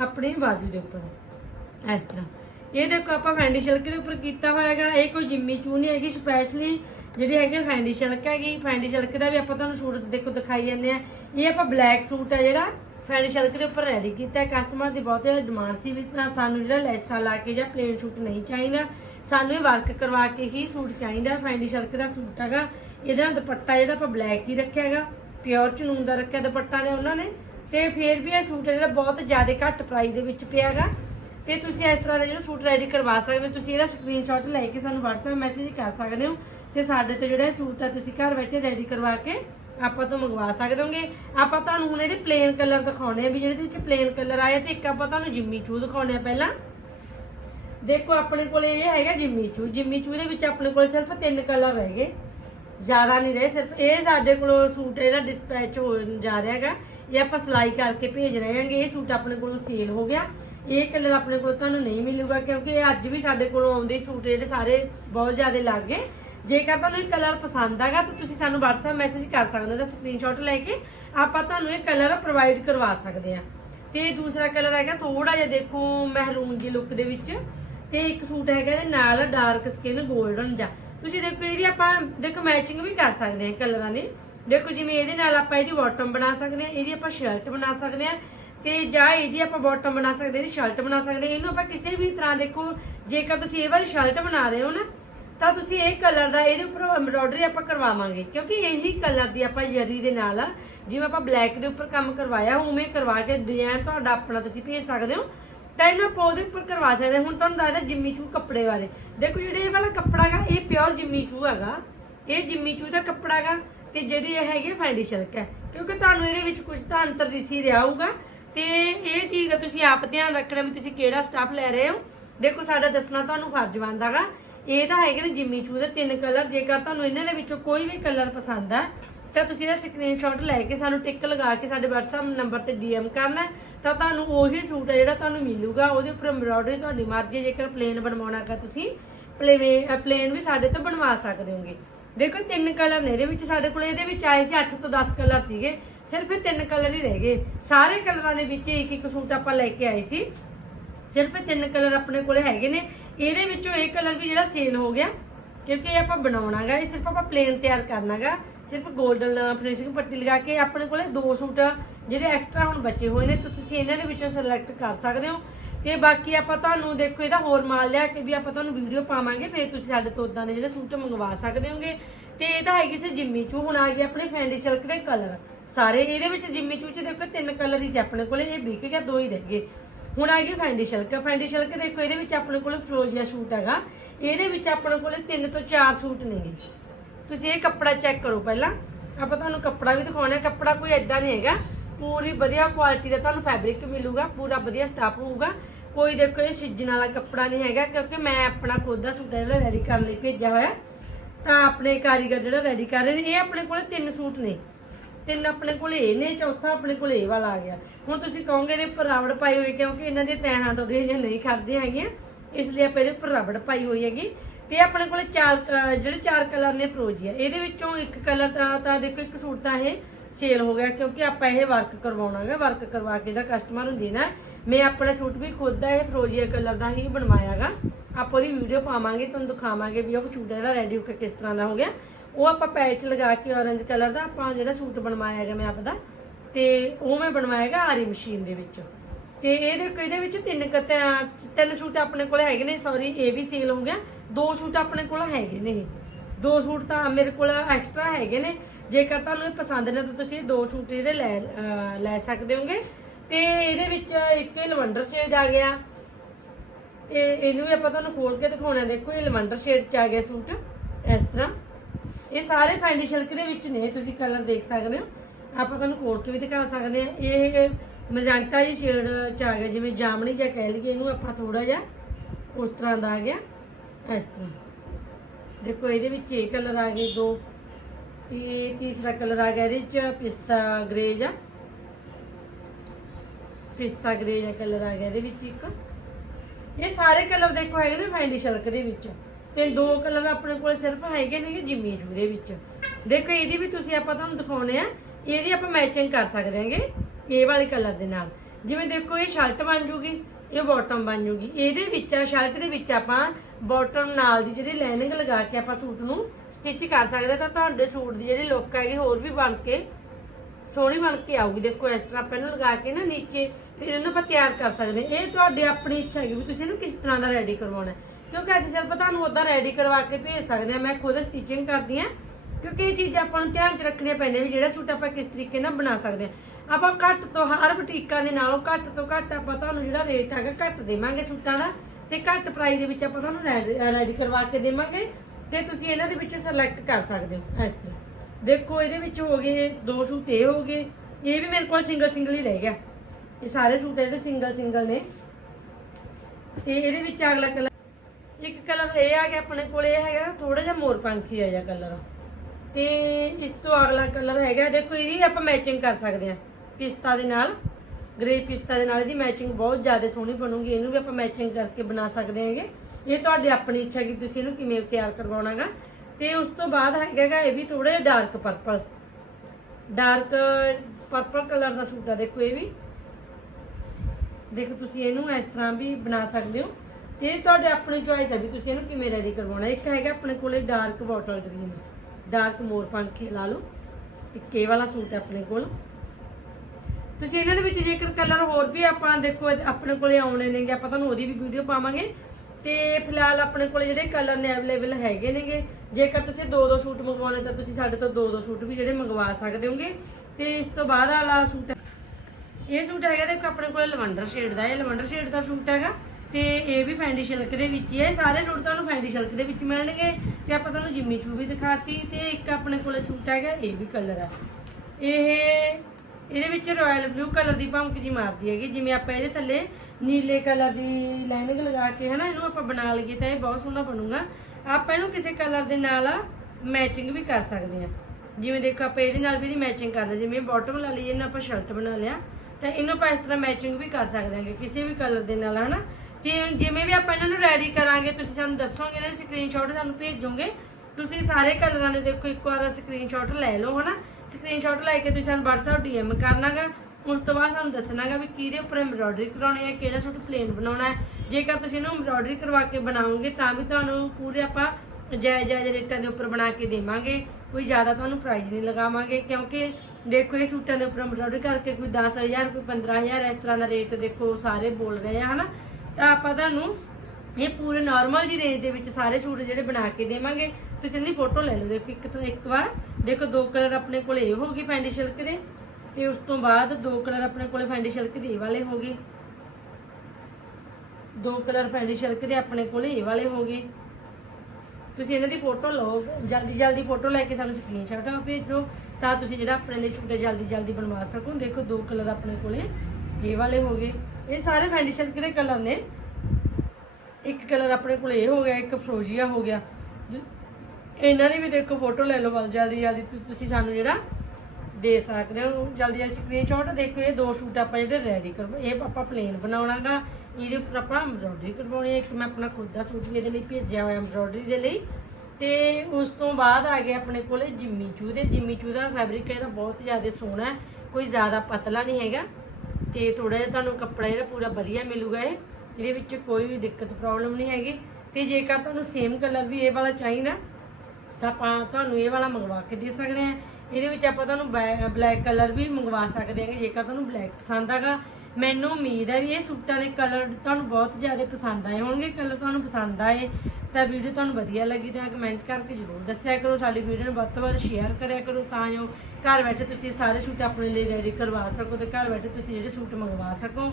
ਆਪਣੀ ਬਾਜੂ ਦੇ ਉੱਪਰ। ਇਸ ਤਰ੍ਹਾਂ। ਇਹ ਦੇਖੋ ਆਪਾਂ ਫੈਂਡੀ ਸ਼ਲਕ ਦੇ ਉੱਪਰ ਕੀਤਾ ਹੋਇਆ ਹੈਗਾ ਇਹ ਕੋਈ ਜਿੰਮੀ ਚੂ ਨਹੀਂ ਹੈਗੀ ਸਪੈਸ਼ਲੀ ਜਿਹੜੀ ਹੈਗੀ ਫੈਂਡੀ ਸ਼ਲਕ ਹੈਗੀ। ਫੈਂਡੀ ਸ਼ਲਕ ਦਾ ਵੀ ਆਪਾਂ ਤੁਹਾਨੂੰ ਸੂਟ ਦੇਖੋ ਦਿਖਾਈ ਜਾਂਦੇ ਆ। ਇਹ ਆਪਾਂ ਬਲੈਕ ਸੂਟ ਹੈ ਜਿਹੜਾ, ਫੈਂਡੀ ਸ਼ਲਕ ਦੇ ਉੱਪਰ ਰੈਡੀ ਕੀਤਾ ਕਸਟਮਰ ਦੀ ਬਹੁਤ ਡਿਮਾਂਡ ਸੀ ਵੀ ਤਾਂ ਸਾਨੂੰ ਜਿਹੜਾ ਲੈਸਾਂ ਲਾ ਕੇ ਜਾਂ ਪਲੇਨ ਸੂਟ ਨਹੀਂ ਚਾਹੀਦਾ। ਸਾਨੂੰ ਇਹ ਵਰਕ ਕਰਵਾ ਕੇ ਹੀ ਸੂਟ ਚਾਹੀਦਾ, ਫੈਂਡੀ ਸ਼ਲਕ ਦਾ ਸੂਟ ਹੈਗਾ। ਇਹਦੇ ਨਾਲ ਦੁਪੱਟਾ ਜਿਹੜਾ ਆਪਾਂ ਬਲੈਕ ਹੀ ਰੱਖਿਆ ਹੈਗਾ ਪਿਓਰ ਚਨੂਨ ਦਾ ਰੱਖਿਆ ਦੁਪੱਟਾ ਨੇ ਉਹਨਾਂ ਨੇ। ਤੇ ਫਿਰ ਵੀ ਇਹ ਸੂਟ ਜਿਹੜਾ ਬਹੁਤ ਜ਼ਿਆਦਾ ਘੱਟ ਪ੍ਰਾਈਸ ਦੇ ਵਿੱਚ ਪਿਆ ਹੈਗਾ। ਤੇ ਤੁਸੀਂ ਇਸ ਤਰ੍ਹਾਂ ਦਾ ਜਿਹੜਾ ਸੂਟ ਰੈਡੀ ਕਰਵਾ ਸਕਦੇ ਹੋ, ਤੁਸੀਂ ਇਹਦਾ ਸਕਰੀਨਸ਼ਾਟ ਲੈ ਕੇ ਸਾਨੂੰ WhatsApp ਮੈਸੇਜ ਕਰ ਸਕਦੇ ਹੋ। ਤੇ ਸਾਡੇ ਤੋਂ ਜਿਹੜਾ ਇਹ ਸੂਟ ਹੈ, ਤੁਸੀਂ ਘਰ ਬੈਠੇ ਰੈਡੀ ਕਰਵਾ ਕੇ ਆਪਾਂ ਤੋਂ ਮੰਗਵਾ ਸਕਦੇ ਹੋਗੇ। ਆਪਾਂ ਤੁਹਾਨੂੰ ਹੁਣ ਇਹਦੇ ਪਲੇਨ ਕਲਰ ਦਿਖਾਉਣੇ ਆ ਵੀ ਜਿਹੜੇ ਵਿੱਚ ਪਲੇਨ ਕਲਰ ਆਇਆ ਤੇ ਇੱਕ ਆਪਾਂ ਤੁਹਾਨੂੰ ਜਿੰਮੀ ਚੂ ਦਿਖਾਉਣੇ ਆ ਪਹਿਲਾਂ। ਦੇਖੋ, ਆਪਣੇ ਕੋਲ ਇਹ ਹੈਗਾ ਜਿੰਮੀ ਚੂ। ਜਿੰਮੀ ਚੂ ਦੇ ਵਿੱਚ ਆਪਣੇ ਕੋਲ ਸਿਰਫ ਤਿੰਨ ਕਲਰ ਰਹਿ ਗਏ। ਜ਼ਿਆਦਾ ਨਹੀਂ ਰਹੇ, ਸਿਰਫ ਇਹ ਸਾਡੇ ਕੋਲ ਸੂਟ ਇਹਦਾ ਡਿਸਪੈਚ ਹੋ ਜਾ ਰਿਹਾ ਹੈਗਾ। ਇਹ ਆਪਾਂ ਸਿਲਾਈ ਕਰਕੇ ਭੇਜ ਰਹੇ ਹਾਂਗੇ। ਇਹ ਸੂਟ ਆਪਣੇ ਕੋਲੋਂ ਸੇਲ ਹੋ ਗਿਆ। ਇਹ ਕਲਰ ਆਪਣੇ ਕੋਲ ਤੁਹਾਨੂੰ ਨਹੀਂ ਮਿਲੂਗਾ, ਕਿਉਂਕਿ ਇਹ ਅੱਜ ਵੀ ਸਾਡੇ ਕੋਲੋਂ ਆਉਂਦੇ ਸੂਟ ਜਿਹੜੇ ਸਾਰੇ ਬਹੁਤ ਜ਼ਿਆਦਾ ਲੱਗ ਗਏ। ਜੇਕਰ ਤੁਹਾਨੂੰ ਇਹ ਕਲਰ ਪਸੰਦ ਆਗਾ, ਤਾਂ ਤੁਸੀਂ ਸਾਨੂੰ WhatsApp ਮੈਸੇਜ ਕਰ ਸਕਦੇ ਹੋ ਤਾਂ ਸਕਰੀਨਸ਼ਾਟ ਲੈ ਕੇ। ਆਪਾਂ ਤੁਹਾਨੂੰ ਇਹ ਕਲਰ ਪ੍ਰੋਵਾਈਡ ਕਰਵਾ ਸਕਦੇ ਆ ਤੇ ਦੂਸਰਾ ਕਲਰ ਹੈਗਾ ਥੋੜਾ ਜਿਹਾ ਦੇਖੋ ਮਹਿਰੂਨ ਦੀ ਲੁੱਕ ਦੇ ਵਿੱਚ। ਤੇ ਇੱਕ ਸੂਟ ਹੈਗਾ ਇਹਦੇ ਨਾਲ ਡਾਰਕ ਸਕਿਨ 골ਡਨ ਜਾਂ ਤੁਸੀਂ ਦੇਖੋ, ਇਹਦੀ ਆਪਾਂ ਦੇਖੋ ਮੈਚਿੰਗ ਵੀ ਕਰ ਸਕਦੇ ਹਾਂ ਕਲਰਾਂ ਦੀ। ਦੇਖੋ, ਜਿਵੇਂ ਇਹਦੇ ਨਾਲ ਆਪਾਂ ਇਹਦੀ ਬਾਟਮ ਬਣਾ ਸਕਦੇ ਹਾਂ, ਇਹਦੀ ਆਪਾਂ ਸ਼ਰਟ ਬਣਾ ਸਕਦੇ ਹਾਂ ਤੇ ਜਾਂ ਇਹਦੀ ਆਪਾਂ ਬਾਟਮ ਬਣਾ ਸਕਦੇ ਇਹਦੀ ਸ਼ਰਟ ਬਣਾ ਸਕਦੇ ਇਹਨੂੰ ਆਪਾਂ ਕਿਸੇ ਵੀ ਤਰ੍ਹਾਂ ਦੇਖੋ, ਜੇਕਰ ਤੁਸੀਂ ਇਹ ਵਾਲੀ ਸ਼ਰਟ ਬਣਾ ਰਹੇ ਹੋ ਨਾ, ਤਾਂ ਤੁਸੀਂ ਇਹ ਕਲਰ ਦਾ ਇਹਦੇ ਉੱਪਰ ਐਮਬ੍ਰੋਇਡਰੀ ਆਪਾਂ ਕਰਵਾਵਾਂਗੇ। ਕਿਉਂਕਿ ਇਹੀ ਕਲਰ ਦੀ ਆਪਾਂ ਜਰੀ ਦੇ ਨਾਲ, ਜਿਵੇਂ ਆਪਾਂ ਬਲੈਕ ਦੇ ਉੱਪਰ ਕੰਮ ਕਰਵਾਇਆ, ਉਵੇਂ ਕਰਵਾ ਕੇ ਡਿਜ਼ਾਈਨ ਤੁਹਾਡਾ ਆਪਣਾ ਤੁਸੀਂ ਭੇਜ ਸਕਦੇ ਹੋ। ਤਾਂ ਇਹਨੂੰ ਆਪਾਂ ਉਹਦੇ ਉੱਪਰ ਕਰਵਾ ਸਕਦੇ ਹਾਂ। ਹੁਣ ਤੁਹਾਨੂੰ ਦੱਸਦਾ ਜਿੰਮੀ ਚੂ ਕੱਪੜੇ ਬਾਰੇ ਦੇਖੋ ਜਿਹੜੇ ਇਹ ਵਾਲਾ ਕੱਪੜਾ ਹੈਗਾ ਇਹ ਪਿਓਰ ਜਿੰਮੀ ਚੂ ਹੈਗਾ। ਇਹ ਜਿੰਮੀ ਚੂ ਦਾ ਕੱਪੜਾ ਹੈਗਾ ਤੇ ਜਿਹੜੀ ਇਹ ਹੈਗੀ ਫੈਂਡੀ ਸਿਲਕ ਹੈ। ਕਿਉਂਕਿ ਤੁਹਾਨੂੰ ਇਹਦੇ ਵਿੱਚ ਕੁਝ ਤਾਂ ਅੰਤਰ ਦਿਸੀ ਰਿਹਾ ਹੋਊਗਾ। ਤੇ ਇਹ ਚੀਜ਼ ਦਾ ਤੁਸੀਂ ਆਪ ਧਿਆਨ ਰੱਖਣਾ ਵੀ ਤੁਸੀਂ ਕਿਹੜਾ ਸਟਾਫ ਲੈ ਰਹੇ ਹੋ। ਦੇਖੋ ਸਾਡਾ ਦੱਸਣਾ ਤੁਹਾਨੂੰ ਫਰਜ਼ ਬਣਦਾਗਾ ਇਹ ਤਾਂ ਹੈਗੇ ਨੇ ਜਿੰਮੀ ਚੂ ਦੇ ਤਿੰਨ ਕਲਰ ਜੇਕਰ ਤੁਹਾਨੂੰ ਇਹਨਾਂ ਦੇ ਵਿੱਚੋਂ ਕੋਈ ਵੀ ਕਲਰ ਪਸੰਦ ਆ ਤਾਂ ਤੁਸੀਂ ਇਹਦਾ ਸਕਰੀਨਸ਼ਾਟ ਲੈ ਕੇ ਸਾਨੂੰ ਟਿਕ ਲਗਾ ਕੇ ਸਾਡੇ WhatsApp ਨੰਬਰ ਤੇ DM ਕਰਨਾ ਤਾਂ ਤੁਹਾਨੂੰ ਉਹੀ ਸੂਟ ਹੈ ਜਿਹੜਾ ਤੁਹਾਨੂੰ ਮਿਲੂਗਾ, ਉਹਦੇ ਉੱਪਰ ਐਮਬ੍ਰੋਇਡਰੀ ਤੁਹਾਡੀ ਮਰਜ਼ੀ ਜੇਕਰ ਪਲੇਨ ਬਣਵਾਉਣਾ ਹੈ ਤੁਸੀਂ ਪਲੇਨ ਪਲੇਨ ਵੀ ਸਾਡੇ ਤੋਂ ਬਣਵਾ ਸਕਦੇ ਹੋਗੇ। ਦੇਖੋ ਤਿੰਨ ਕਲਰ ਨੇ ਇਹਦੇ ਵਿੱਚ, ਸਾਡੇ ਕੋਲ ਇਹਦੇ ਵਿੱਚ ਆਏ ਸੀ 8 ਤੋਂ 10 ਕਲਰ ਸੀਗੇ, ਸਿਰਫ ਇਹ ਤਿੰਨ ਕਲਰ ਹੀ ਰਹਿ ਗਏ। ਸਾਰੇ ਕਲਰਾਂ ਦੇ ਵਿੱਚ ਇੱਕ ਇੱਕ ਸੂਟ ਆਪਾਂ ਲੈ ਕੇ ਆਏ ਸੀ। ਸਿਰਫ ਤਿੰਨ ਕਲਰ ਆਪਣੇ ਕੋਲੇ ਹੈਗੇ ਨੇ। ਇਹਦੇ ਵਿੱਚੋਂ ਇਹ ਕਲਰ ਵੀ ਜਿਹੜਾ ਸੇਲ ਹੋ ਗਿਆ, ਕਿਉਂਕਿ ਇਹ ਆਪਾਂ ਬਣਾਉਣਾਗਾ, ਇਹ ਸਿਰਫ ਆਪਾਂ ਪਲੇਨ ਤਿਆਰ ਕਰਨਾਗਾ। ਸਿਰਫ 골ਡਨ ਫਿਨਿਸ਼ਿੰਗ ਪੱਟੀ ਲਗਾ ਕੇ ਆਪਣੇ ਕੋਲੇ ਦੋ ਸੂਟ ਜਿਹੜੇ ਐਕਸਟਰਾ ਹੁਣ ਬਚੇ ਹੋਏ ਨੇ ਤਾਂ ਤੁਸੀਂ ਇਹਨਾਂ ਦੇ ਵਿੱਚੋਂ ਸਿਲੈਕਟ ਕਰ ਸਕਦੇ ਹੋ। ਤੇ ਬਾਕੀ ਆਪਾਂ ਤੁਹਾਨੂੰ ਦੇਖੋ, ਇਹਦਾ ਹੋਰ ਮਾਲ ਲਿਆ ਕੇ ਵੀ ਆਪਾਂ ਤੁਹਾਨੂੰ ਵੀਡੀਓ ਪਾਵਾਂਗੇ, ਫਿਰ ਤੁਸੀਂ ਸਾਡੇ ਤੋਂ ਉਦਾਂ ਦੇ ਜਿਹੜੇ ਸੂਟ ਮੰਗਵਾ ਸਕਦੇ ਹੋਗੇ। ਤੇ ਇਹ ਤਾਂ ਹੈਗੀ ਸੀ ਜਿੰਮੀ ਚੂ ਹੁਣ ਆ ਗਈ ਆਪਣੇ ਫੈਂਡੀ ਸਿਲਕ ਦੇ ਕਲਰ ਸਾਰੇ ਇਹਦੇ ਵਿੱਚ ਜਿੰਮੀ ਚੂ ਚ ਦੇਖੋ, ਤਿੰਨ ਕਲਰ ਹੀ ਸੀ ਆਪਣੇ ਕੋਲੇ, ਇਹ ਵਿਕ ਗਿਆ, ਦੋ ਹੀ ਰਹਿ ਗਏ। ਹੁਣ ਆ ਗਈ ਫੈਂਡੀ ਸਿਲਕ ਫੈਂਡੀ ਸਿਲਕ ਦੇਖੋ, ਇਹਦੇ ਵਿੱਚ ਆਪਣੇ ਕੋਲ ਫਰੋਜ਼ੀਆ ਸੂਟ ਹੈਗਾ। ਇਹਦੇ ਵਿੱਚ ਆਪਣੇ ਕੋਲ ਤਿੰਨ ਤੋਂ ਚਾਰ ਸੂਟ ਨੇਗੇ। ਤੁਸੀਂ ਇਹ ਕੱਪੜਾ ਚੈੱਕ ਕਰੋ ਪਹਿਲਾਂ। ਆਪਾਂ ਤੁਹਾਨੂੰ ਕੱਪੜਾ ਵੀ ਦਿਖਾਉਣਾ ਹੈ। ਕੱਪੜਾ ਕੋਈ ਐਦਾਂ ਨਹੀਂ ਹੈਗਾ। ਪੂਰੀ ਵਧੀਆ ਕੁਆਲਿਟੀ ਦਾ ਤੁਹਾਨੂੰ ਫੈਬਰਿਕ ਮਿਲੂਗਾ। ਪੂਰਾ ਵਧੀਆ ਸਟਾਫ ਹੋਊਗਾ। ਕੋਈ ਦੇਖੋ ਇਹ ਸਿੱਜਣ ਵਾਲਾ ਕੱਪੜਾ ਨਹੀਂ ਹੈਗਾ ਕਿਉਂਕਿ ਮੈਂ ਆਪਣਾ ਖੁਦ ਦਾ ਸੂਟ ਜਿਹੜਾ ਰੈਡੀ ਕਰਨ ਲਈ ਭੇਜਿਆ ਹੋਇਆ ਤਾਂ ਆਪਣੇ ਕਾਰੀਗਰ ਜਿਹੜਾ ਰੈਡੀ ਕਰ ਰਹੇ ਨੇ, ਇਹ ਆਪਣੇ ਕੋਲੇ ਤਿੰਨ ਸੂਟ ਨੇ। ਤਿੰਨ ਆਪਣੇ ਕੋਲ ਇਹ ਨੇ, ਚੌਥਾ ਆਪਣੇ ਕੋਲ ਇਹ ਵਾਲਾ ਆ ਗਿਆ। ਹੁਣ ਤੁਸੀਂ ਕਹੋਗੇ ਇਹਦੇ ਉੱਪਰ ਰਾਵੜ ਪਾਈ ਹੋਈ ਕਿਉਂਕਿ ਇਹਨਾਂ ਦੀਆਂ ਤੈਹਾਂ ਥੋੜ੍ਹੀਆਂ ਜਿਹੀਆਂ ਨਹੀਂ ਖੜਦੀਆਂ ਹੈਗੀਆਂ, ਇਸ ਲਈ ਆਪਾਂ ਇਹਦੇ ਉੱਪਰ ਰਾਵੜ ਪਾਈ ਹੋਈ ਹੈਗੀ। ਤੇ ਆਪਣੇ ਕੋਲ ਚਾਰ ਕ- ਜਿਹੜੇ ਚਾਰ ਕਲਰ ਨੇ ਫਰੋਜੀਆ ਇਹਦੇ ਵਿੱਚੋਂ ਇੱਕ ਕਲਰ ਤਾਂ ਤਾਂ ਦੇਖੋ, ਇੱਕ ਸੂਟ ਤਾਂ ਇਹ ਸੇਲ ਹੋ ਗਿਆ, ਕਿਉਂਕਿ ਆਪਾਂ ਇਹ ਵਰਕ ਕਰਵਾਉਣਾਗਾ ਵਰਕ ਕਰਵਾ ਕੇ ਜਿਹੜਾ ਕਸਟਮਰ ਹੁੰਦੀ ਨਾ, ਮੈਂ ਆਪਣਾ ਸੂਟ ਵੀ ਖੁਦ ਦਾ ਇਹ ਫਰੋਜੀਆ ਕਲਰ ਦਾ ਹੀ ਬਣਵਾਇਆਗਾ। ਆਪਾਂ ਉਹਦੀ ਵੀਡੀਓ ਪਾਵਾਂਗੇ, ਤੁਹਾਨੂੰ ਦਿਖਾਵਾਂਗੇ ਵੀ ਉਹ ਸੂਟ ਜਿਹੜਾ ਰੈਡੀ ਹੋ ਕੇ ਕਿਸ ਤਰ੍ਹਾਂ ਦਾ ਹੋ ਗਿਆ। ਉਹ ਆਪਾਂ ਪੈਚ ਲਗਾ ਕੇ orange ਕਲਰ ਦਾ ਆਪਾਂ ਜਿਹੜਾ ਸੂਟ ਬਣਵਾਇਆ ਹੈਗਾ ਮੈਂ ਆਪਦਾ। ਤੇ ਉਹ ਮੈਂ ਬਣਵਾਇਆਗਾ ਆਰੀ ਮਸ਼ੀਨ ਦੇ ਵਿੱਚ। ਤੇ ਇਹਦੇ ਇਹਦੇ ਵਿੱਚ ਤਿੰਨ ਕਤ- ਤਿੰਨ ਸੂਟ ਆਪਣੇ ਕੋਲ ਹੈਗੇ ਨੇ ਸੌਰੀ ਇਹ ਵੀ ਸੇਲ ਹੋ ਗਿਆ। ਦੋ ਸੂਟ ਆਪਣੇ ਕੋਲ ਹੈਗੇ ਨੇ ਇਹ। ਦੋ ਸੂਟ ਤਾਂ ਮੇਰੇ ਕੋਲ ਐਕਸਟਰਾ ਹੈਗੇ ਨੇ। ਜੇਕਰ ਤੁਹਾਨੂੰ ਇਹ ਪਸੰਦ ਨੇ ਤਾਂ ਤੁਸੀਂ ਦੋ ਸੂਟ ਜਿਹੜੇ ਲੈ ਲੈ ਸਕਦੇ ਹੋਗੇ। ਤੇ ਇਹਦੇ ਵਿੱਚ ਇੱਕ ਲਵੰਡਰ ਸ਼ੇਡ ਆ ਗਿਆ। ਤੇ ਇਹਨੂੰ ਵੀ ਆਪਾਂ ਤੁਹਾਨੂੰ ਖੋਲ ਕੇ ਦਿਖਾਉਣਾ। ਦੇਖੋ, ਇਹ ਲਵੰਡਰ ਸ਼ੇਡ ਚ ਆ ਗਿਆ ਸੂਟ। ਇਸ ਤਰ੍ਹਾਂ। ਇਹ ਸਾਰੇ ਫੈਂਡੀ ਸਿਲਕ ਦੇ ਵਿੱਚ ਨੇ। ਤੁਸੀਂ ਕਲਰ ਦੇਖ ਸਕਦੇ ਹੋ। ਆਪਾਂ ਤੁਹਾਨੂੰ ਖੋਲ ਕੇ ਵੀ ਦਿਖਾ ਸਕਦੇ ਆ ਇਹ ਮਜੰਟਾ ਜੀ ਸ਼ੇਡ ਚ ਆ ਗਿਆ। ਜਿਵੇਂ ਜਾਮਣੀ ਜਿਹਾ ਕਹਿ ਲਈਏ। ਇਹਨੂੰ ਆਪਾਂ ਥੋੜਾ ਜਿਹਾ ਉਸ ਤਰ੍ਹਾਂ ਦਾ ਆ ਗਿਆ। ਇਸ ਤਰ੍ਹਾਂ। ਦੇਖੋ, ਇਹਦੇ ਵਿੱਚ ਇਹ ਕਲਰ ਆ ਗਏ ਦੋ। ਤੇ ਤੀਸਰਾ ਕਲਰ ਆ ਗਿਆ ਇਹਦੇ ਚ ਪਿਸਤਾ ਗ੍ਰੇ ਜਿਹਾ ਪਿਸਤਾ ਗ੍ਰੇ ਜਿਹਾ ਕਲਰ ਆ ਗਿਆ ਇਹਦੇ ਵਿੱਚ ਇੱਕ। ਇਹ ਸਾਰੇ ਕਲਰ ਦੇਖੋ ਹੈਗੇ ਨੇ ਫੈਂਡੀ ਸ਼ਲਕ ਦੇ ਵਿੱਚ। ਤੇ ਦੋ ਕਲਰ ਆਪਣੇ ਕੋਲ ਸਿਰਫ ਹੈਗੇ ਨੇ ਜਿੰਮੀ ਜੂ ਦੇ ਵਿੱਚ। ਦੇਖੋ, ਇਹਦੀ ਵੀ ਤੁਸੀਂ ਆਪਾਂ ਤੁਹਾਨੂੰ ਦਿਖਾਉਣੇ ਆ। ਇਹਦੀ ਆਪਾਂ ਮੈਚਿੰਗ ਕਰ ਸਕਦੇ ਹਾਂਗੇ, ਇਹ ਵਾਲੇ ਕਲਰ ਦੇ ਨਾਲ। ਜਿਵੇਂ ਦੇਖੋ, ਇਹ ਸ਼ਰਟ ਬਣ ਜੂਗੀ। ਇਹ ਬਾਟਮ ਬਣ ਜੂਗੀ। ਇਹਦੇ ਵਿੱਚ ਸ਼ਰਟ ਦੇ ਵਿੱਚ ਆਪਾਂ ਬਾਟਮ ਨਾਲ ਦੀ ਜਿਹੜੀ ਲਾਈਨਿੰਗ ਲਗਾ ਕੇ ਆਪਾਂ ਸੂਟ ਨੂੰ ਸਟਿਚ ਕਰ ਸਕਦੇ ਹਾਂ ਤਾਂ ਤੁਹਾਡੇ ਸੂਟ ਦੀ ਜਿਹੜੀ ਲੁੱਕ ਹੈਗੀ, ਹੋਰ ਵੀ ਬਣ ਕੇ, ਸੋਹਣੀ ਬਣ ਕੇ ਆਊਗੀ। ਦੇਖੋ, ਇਸ ਤਰ੍ਹਾਂ ਆਪਾਂ ਇਹਨੂੰ ਲਗਾ ਕੇ ਨਾ ਨੀਚੇ, ਫਿਰ ਇਹਨੂੰ ਆਪਾਂ ਤਿਆਰ ਕਰ ਸਕਦੇ ਹਾਂ। ਇਹ ਤੁਹਾਡੀ ਆਪਣੀ ਇੱਛਾ ਹੈਗੀ ਵੀ ਤੁਸੀਂ ਇਹਨੂੰ ਕਿਸ ਤਰ੍ਹਾਂ ਦਾ ਰੈਡੀ ਕਰਵਾਉਣਾ ਕਿਉਂਕਿ ਅਸੀਂ ਸਿਰਫ ਤੁਹਾਨੂੰ ਉਦਾਂ ਰੈਡੀ ਕਰਵਾ ਕੇ ਭੇਜ ਸਕਦੇ ਹਾਂ। ਮੈਂ ਖੁਦ ਸਟਿਚਿੰਗ ਕਰਦੀ ਹਾਂ। ਕਿਉਂਕਿ ਇਹ ਚੀਜ਼ ਆਪਾਂ ਨੂੰ ਧਿਆਨ 'ਚ ਰੱਖਣੀਆਂ ਪੈਂਦੀਆਂ ਵੀ ਜਿਹੜਾ ਸੂਟ ਆਪਾਂ ਕਿਸ ਤਰੀਕੇ ਨਾਲ ਬਣਾ ਸਕਦੇ ਹਾਂ। ਆਪਾਂ ਘੱਟ ਤੋਂ ਹਰ ਬੁਟੀਕਾਂ ਦੇ ਨਾਲੋਂ ਘੱਟ ਤੋਂ ਘੱਟ ਆਪਾਂ ਤੁਹਾਨੂੰ ਜਿਹੜਾ ਰੇਟ ਹੈਗਾ ਘੱਟ ਦੇਵਾਂਗੇ ਸੂਟਾਂ ਦਾ ਤੇ ਘੱਟ ਪ੍ਰਾਈਸ ਦੇ ਵਿੱਚ ਆਪਾਂ ਤੁਹਾਨੂੰ ਰੈਡੀ ਕਰਵਾ ਕੇ ਦੇਵਾਂਗੇ ਤੇ ਤੁਸੀਂ ਇਹਨਾਂ ਦੇ ਵਿੱਚ ਸਿਲੈਕਟ ਕਰ ਸਕਦੇ ਹੋ ਇਸ ਤਰ੍ਹਾਂ। ਦੇਖੋ ਇਹਦੇ ਵਿੱਚ ਹੋ ਗਏ ਦੋ ਸੂਟ ਇਹ ਹੋ ਗਏ, ਇਹ ਵੀ ਮੇਰੇ ਕੋਲ ਸਿੰਗਲ ਸਿੰਗਲ ਹੀ ਰਹਿ ਗਿਆ। ਇਹ ਸਾਰੇ ਸੂਟ ਜਿਹੜੇ ਸਿੰਗਲ ਸਿੰਗਲ ਨੇ। ਤੇ ਇਹਦੇ ਵਿੱਚ ਅਗਲਾ ਕਲਰ ਇੱਕ ਕਲਰ ਇਹ ਆ ਗਿਆ ਆਪਣੇ ਕੋਲ, ਇਹ ਹੈਗਾ ਥੋੜਾ ਜਿਹਾ ਮੋਰ ਪੰਖੀ ਆ ਜਾ ਕਲਰ ਤੇ ਇਸ ਤੋਂ ਅਗਲਾ ਕਲਰ ਹੈਗਾ, ਦੇਖੋ ਇਹਦੀ ਵੀ ਆਪਾਂ ਮੈਚਿੰਗ ਕਰ ਸਕਦੇ ਆ ਪਿਸਤਾ ਦੇ ਨਾਲ ਗ੍ਰੇ ਪਿਸਤਾ ਦੇ ਨਾਲ ਇਹਦੀ ਮੈਚਿੰਗ ਬਹੁਤ ਜ਼ਿਆਦਾ ਸੋਹਣੀ ਬਣੂਗੀ। ਇਹਨੂੰ ਵੀ ਆਪਾਂ ਮੈਚਿੰਗ ਕਰਕੇ ਬਣਾ ਸਕਦੇ ਹਾਂਗੇ। ਇਹ ਤੁਹਾਡੀ ਆਪਣੀ ਇੱਛਾ ਕਿ ਤੁਸੀਂ ਇਹਨੂੰ ਕਿਵੇਂ ਤਿਆਰ ਕਰਵਾਉਣਾਗਾ। ਤੇ ਉਸ ਤੋਂ ਬਾਅਦ ਹੈਗਾ ਇਹ ਵੀ ਥੋੜਾ ਜਿਹਾ dark purple dark purple colour ਦਾ ਸੂਟ ਆ, ਦੇਖੋ ਇਹ ਵੀ। ਦੇਖੋ ਤੁਸੀਂ ਇਹਨੂੰ ਇਸ ਤਰ੍ਹਾਂ ਵੀ ਬਣਾ ਸਕਦੇ ਹੋ। ਤੇ ਇਹ ਤੁਹਾਡੇ ਆਪਣੀ ਚੋਇਸ ਹੈ ਵੀ ਤੁਸੀਂ ਇਹਨੂੰ ਕਿਵੇਂ ਰੈਡੀ ਕਰਵਾਉਣਾ। ਇੱਕ ਹੈਗਾ ਆਪਣੇ ਕੋਲੇ ਡਾਰਕ ਬੋਟਲ ਗ੍ਰੀਨ ਡਾਰਕ ਮੋਰ ਪੰਖੀ ਲਾ ਲਓ। ਇੱਕ ਵਾਲਾ ਸੂਟ ਆਪਣੇ ਕੋਲ। ਤੁਸੀਂ ਇਹਨਾਂ ਦੇ ਵਿੱਚ ਜੇਕਰ ਕਲਰ ਹੋਰ ਵੀ ਆਪਾਂ ਦੇਖੋ, ਆਪਣੇ ਕੋਲੇ ਆਉਣੇ ਨੇਗੇ, ਆਪਾਂ ਤੁਹਾਨੂੰ ਉਹਦੀ ਵੀ ਵੀਡੀਓ ਪਾਵਾਂਗੇ। ਤੇ ਫਿਲਹਾਲ ਆਪਣੇ ਕੋਲੇ ਜਿਹੜੇ ਕਲਰ ਨੇ ਅਵੇਲੇਬਲ ਹੈਗੇ ਨੇਗੇ। ਜੇਕਰ ਤੁਸੀਂ ਦੋ ਦੋ ਸੂਟ ਮੰਗਵਾਉਣੇ, ਤਾਂ ਤੁਸੀਂ ਸਾਡੇ ਤੋਂ ਦੋ ਦੋ ਸੂਟ ਵੀ ਜਿਹੜੇ ਮੰਗਵਾ ਸਕਦੇ ਹੋਗੇ। ਤੇ ਇਸ ਤੋਂ ਬਾਅਦ ਆਲਾ ਸੂਟ ਇਹ ਸੂਟ ਹੈਗਾ, ਦੇਖੋ, ਆਪਣੇ ਕੋਲ ਲਵੰਡਰ ਸ਼ੇਡ ਦਾ, ਇਹ ਲਵੰਡਰ ਸ਼ੇਡ ਦਾ ਸੂਟ ਹੈਗਾ। ਤੇ ਇਹ ਵੀ ਫੈਂਡੀ ਸਿਲਕ ਦੇ ਵਿੱਚ ਹੀ ਹੈ। ਸਾਰੇ ਸੂਟ ਤੁਹਾਨੂੰ ਫੈਂਡੀ ਸਿਲਕ ਦੇ ਵਿੱਚ ਮਿਲਣਗੇ। ਤੇ ਆਪਾਂ ਤੁਹਾਨੂੰ ਜਿੰਮੀ ਚੂ ਵੀ ਦਿਖਾਤੀ। ਤੇ ਇੱਕ ਆਪਣੇ ਕੋਲੇ ਸੂਟ ਹੈਗਾ, ਇਹ ਵੀ ਕਲਰ ਹੈ। ਇਹ ਇਹਦੇ ਵਿੱਚ ਰਾਇਲ ਬਲੂ ਕਲਰ ਦੀ ਭਮਕ ਜੀ ਮਾਰਦੀ ਹੈਗੀ, ਜਿਵੇਂ ਆਪਾਂ ਇਹਦੇ ਥੱਲੇ ਨੀਲੇ ਕਲਰ ਦੀ ਲਾਈਨਿੰਗ ਲਗਾ ਕੇ ਹਨਾ, ਇਹਨੂੰ ਆਪਾਂ ਬਣਾ ਲਈਏ ਤਾਂ ਇਹ ਬਹੁਤ ਸੋਹਣਾ ਬਣੂਗਾ। ਆਪਾਂ ਇਹਨੂੰ ਕਿਸੇ ਕਲਰ ਦੇ ਨਾਲ ਮੈਚਿੰਗ ਵੀ ਕਰ ਸਕਦੇ ਹਾਂ। ਜਿਵੇਂ ਦੇਖੋ, ਆਪਾਂ ਇਹਦੇ ਨਾਲ ਵੀ ਇਹਦੀ ਮੈਚਿੰਗ ਕਰ ਲਈ ਜਿਵੇਂ ਬਾਟਮ ਲਾ ਲਈ ਇਹਨਾਂ ਆਪਾਂ ਸ਼ਰਟ ਬਣਾ ਲਿਆ, ਤਾਂ ਇਹਨੂੰ ਆਪਾਂ ਇਸ ਤਰ੍ਹਾਂ ਮੈਚਿੰਗ ਵੀ ਕਰ ਸਕਦੇ ਹਾਂਗੇ, ਕਿਸੇ ਵੀ ਕਲਰ ਦੇ ਨਾਲ, ਹਨਾ। ਤੇ ਜਿਵੇਂ ਵੀ ਆਪਾਂ ਇਹਨਾਂ ਨੂੰ ਰੈਡੀ ਕਰਾਂਗੇ, ਤੁਸੀਂ ਸਾਨੂੰ ਦੱਸੋਗੇ ਨਾ ਸਕਰੀਨਸ਼ਾਟ ਸਾਨੂੰ ਭੇਜੋਗੇ, ਤੁਸੀਂ ਸਾਰੇ ਕਲਰਾਂ ਦੇ ਦੇਖੋ, ਇੱਕ ਵਾਰ ਸਕਰੀਨਸ਼ਾਟ ਲੈ ਲਓ, ਹਨਾ। ਸਕਰੀਨਸ਼ਾਟ ਲੈ ਕੇ ਤੁਸੀਂ ਸਾਨੂੰ WhatsApp DM ਕਰਨਾਗਾ। ਉਸ ਤੋਂ ਬਾਅਦ ਸਾਨੂੰ ਦੱਸਣਾਗਾ ਵੀ ਕਿਹਦੇ ਉੱਪਰ ਐਮਬ੍ਰੋਇਡਰੀ ਕਰਾਉਣੀ ਹੈ, ਕਿਹੜਾ ਸੂਟ ਪਲੇਨ ਬਣਾਉਣਾ ਹੈ। ਜੇਕਰ ਤੁਸੀਂ ਇਹਨੂੰ ਐਮਬ੍ਰੋਇਡਰੀ ਕਰਵਾ ਕੇ ਬਣਾਓਗੇ ਤਾਂ ਵੀ ਤੁਹਾਨੂੰ ਪੂਰੇ ਆਪਾਂ ਜਾਇਜ਼ ਜਾਇਜ਼ ਰੇਟਾਂ ਦੇ ਉੱਪਰ ਬਣਾ ਕੇ ਦੇਵਾਂਗੇ। ਕੋਈ ਜ਼ਿਆਦਾ ਤੁਹਾਨੂੰ ਪ੍ਰਾਈਜ਼ ਨਹੀਂ ਲਗਾਵਾਂਗੇ, ਕਿਉਂਕਿ ਦੇਖੋ ਇਹ ਸੂਟਾਂ ਦੇ ਉੱਪਰ ਐਮਬ੍ਰੋਇਡਰੀ ਕਰਕੇ ਕੋਈ 10000 ਕੋਈ 15000 ਇਸ ਤਰ੍ਹਾਂ ਦਾ ਰੇਟ ਦੇਖੋ, ਸਾਰੇ ਬੋਲ ਰਹੇ ਆ, ਹਨਾ। ਤਾਂ ਆਪਾਂ ਤੁਹਾਨੂੰ ਇਹ ਪੂਰੇ ਨਾਰਮਲ ਜੀ ਰੇਂਜ ਦੇ ਵਿੱਚ ਸਾਰੇ ਸੂਟ ਜਿਹੜੇ ਬਣਾ ਕੇ ਦੇਵਾਂਗੇ। ਤੁਸੀਂ ਇਹਦੀ ਫੋਟੋ ਲੈ ਲਓ। ਦੇਖੋ, ਇੱਕ ਤੋਂ ਇੱਕ ਵਾਰ। ਦੇਖੋ, ਦੋ ਕਲਰ ਆਪਣੇ ਕੋਲ ਇਹ ਹੋ ਗਏ ਫੈਂਡੀ ਸ਼ਿਲਕ ਦੇ। ਤੇ ਉਸ ਤੋਂ ਬਾਅਦ ਦੋ ਕਲਰ ਆਪਣੇ ਕੋਲ ਫੈਂਡੀ ਸ਼ਿਲਕ ਦੇ ਇਹ ਵਾਲੇ ਹੋ ਗਏ। ਦੋ ਕਲਰ ਫੈਂਡੀ ਸ਼ਿਲਕ ਦੇ ਆਪਣੇ ਕੋਲ ਇਹ ਵਾਲੇ ਹੋ ਗਏ। ਤੁਸੀਂ ਇਹਨਾਂ ਦੀ ਫੋਟੋ ਲਓ। ਜਲਦੀ ਜਲਦੀ ਫੋਟੋ ਲੈ ਕੇ ਸਾਨੂੰ ਸਕਰੀਨਸ਼ਾਟ ਭੇਜੋ, ਤਾਂ ਤੁਸੀਂ ਜਿਹੜਾ ਆਪਣੇ ਲਈ ਸੂਟ ਜਲਦੀ ਜਲਦੀ ਬਣਵਾ ਸਕੋ। ਦੇਖੋ, ਦੋ ਕਲਰ ਆਪਣੇ ਕੋਲੇ ਇਹ ਵਾਲੇ ਹੋ ਗਏ। ਇਹ ਸਾਰੇ ਫੈਂਡੀ ਸ਼ਿਲਕ ਦੇ ਕਲਰ ਨੇ। ਇੱਕ ਕਲਰ ਆਪਣੇ ਕੋਲ ਇਹ ਹੋ ਗਿਆ, ਇੱਕ ਫਰੋਜ਼ੀਆ ਹੋ ਗਿਆ। ਇਹਨਾਂ ਦੀ ਵੀ ਦੇਖੋ ਫੋਟੋ ਲੈ ਲਓ ਵੱਲ, ਜਲਦੀ ਜਲਦੀ ਤੁਸੀਂ ਸਾਨੂੰ ਜਿਹੜਾ ਦੇ ਸਕਦੇ ਹੋ। ਜਲਦੀ ਜਲਦੀ ਸਕਰੀਨਸ਼ਾਟ ਦੇਖੋ, ਇਹ ਦੋ ਸੂਟ ਆਪਾਂ ਜਿਹੜੇ ਰੈਡੀ ਕਰਵਾ, ਇਹ ਆਪਾਂ ਪਲੇਨ ਬਣਾਉਣਾਗਾ। ਇਹਦੇ ਉੱਪਰ ਆਪਾਂ ਐਮਬ੍ਰੋਇਡਰੀ ਕਰਵਾਉਣੀ ਹੈ। ਇੱਕ ਮੈਂ ਆਪਣਾ ਖੁਦ ਦਾ ਸੂਟ ਵੀ ਇਹਦੇ ਲਈ ਭੇਜਿਆ ਹੋਇਆ ਐਮਬ੍ਰੋਇਡਰੀ ਦੇ ਲਈ। ਤੇ ਉਸ ਤੋਂ ਬਾਅਦ ਆ ਗਿਆ ਆਪਣੇ ਕੋਲੇ ਜਿੰਮੀ ਚੂ ਦੇ। ਜਿੰਮੀ ਚੂ ਦਾ ਫੈਬਰਿਕ ਜਿਹੜਾ ਬਹੁਤ ਜ਼ਿਆਦਾ ਸੋਹਣਾ ਹੈ। ਕੋਈ ਜ਼ਿਆਦਾ ਪਤਲਾ ਨਹੀਂ ਹੈਗਾ। ਤੇ ਥੋੜਾ ਜਿਹਾ ਤੁਹਾਨੂੰ ਕੱਪੜਾ ਜਿਹੜਾ ਪੂਰਾ ਵਧੀਆ ਮਿਲੂਗਾ ਇਹ। ਇਹਦੇ ਵਿੱਚ ਕੋਈ ਵੀ ਦਿੱਕਤ ਪ੍ਰੋਬਲਮ ਨਹੀਂ ਹੈਗੀ। ਤੇ ਜੇਕਰ ਤੁਹਾਨੂੰ ਸੇਮ ਕਲਰ ਵੀ ਇਹ ਵਾਲਾ ਚਾਹੀਦਾ, ਤਾਂ ਆਪਾਂ ਤੁਹਾਨੂੰ ਇਹ ਵਾਲਾ ਮੰਗਵਾ ਕੇ ਦੇ ਸਕਦੇ ਹਾਂ। ਇਹਦੇ ਵਿੱਚ ਆਪਾਂ ਤੁਹਾਨੂੰ ਬਲੈਕ ਕਲਰ ਵੀ ਮੰਗਵਾ ਸਕਦੇ ਹਾਂ ਜੇਕਰ ਤੁਹਾਨੂੰ ਬਲੈਕ ਪਸੰਦ ਆਗਾ ਮੈਨੂੰ ਉਮੀਦ ਹੈ ਵੀ ਇਹ ਸੂਟਾਂ ਦੇ ਕਲਰ ਤੁਹਾਨੂੰ ਬਹੁਤ ਜ਼ਿਆਦਾ ਪਸੰਦ ਆਏ ਹੋਣਗੇ। ਕਲਰ ਤੁਹਾਨੂੰ ਪਸੰਦ ਆਏ, ਤਾਂ ਵੀਡੀਓ ਤੁਹਾਨੂੰ ਵਧੀਆ ਲੱਗੀ ਤਾਂ ਕਮੈਂਟ ਕਰਕੇ ਜ਼ਰੂਰ ਦੱਸਿਆ ਕਰੋ। ਸਾਡੀ ਵੀਡੀਓ ਨੂੰ ਵੱਧ ਤੋਂ ਵੱਧ ਸ਼ੇਅਰ ਕਰਿਆ ਕਰੋ ਤਾਂ ਜੋ ਘਰ ਬੈਠੇ ਤੁਸੀਂ ਸਾਰੇ ਸੂਟ ਆਪਣੇ ਲਈ ਰੈਡੀ ਕਰਵਾ ਸਕੋ ਤੇ ਘਰ ਬੈਠੇ ਤੁਸੀਂ ਜਿਹੜੇ ਸੂਟ ਮੰਗਵਾ ਸਕੋ।